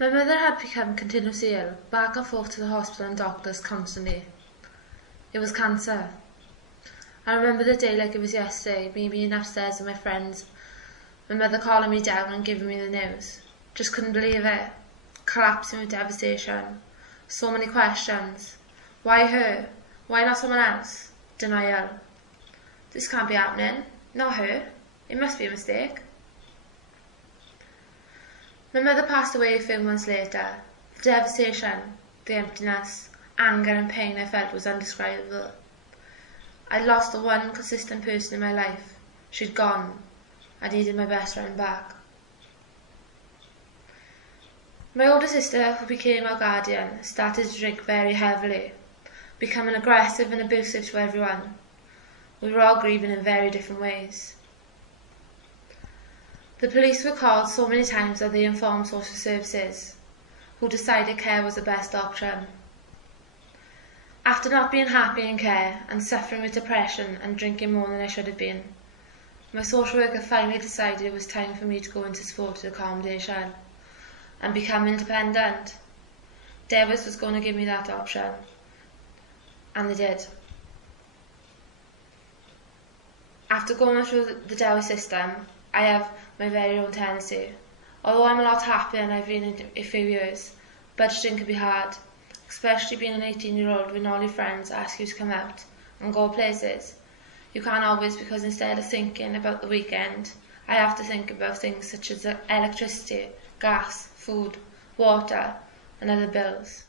My mother had become continuously ill, back and forth to the hospital and doctors constantly. It was cancer. I remember the day like it was yesterday, me being upstairs with my friends, my mother calling me down and giving me the news. Just couldn't believe it. Collapsing with devastation. So many questions. Why her? Why not someone else? Denial. This can't be happening. Not her. It must be a mistake. My mother passed away a few months later. The devastation, the emptiness, anger and pain I felt was indescribable. I'd lost the one consistent person in my life. She'd gone. I needed my best friend back. My older sister, who became our guardian, started to drink very heavily, becoming aggressive and abusive to everyone. We were all grieving in very different ways. The police were called so many times that they informed social services, who decided care was the best option. After not being happy in care and suffering with depression and drinking more than I should have been, my social worker finally decided it was time for me to go into supported accommodation and become independent. Devis was going to give me that option, and they did. After going through the Devis system, I have my very own tendency. Although I'm a lot happier than I've been in a few years, budgeting can be hard, especially being an 18-year-old when all your friends ask you to come out and go places. You can't always, because instead of thinking about the weekend, I have to think about things such as electricity, gas, food, water and other bills.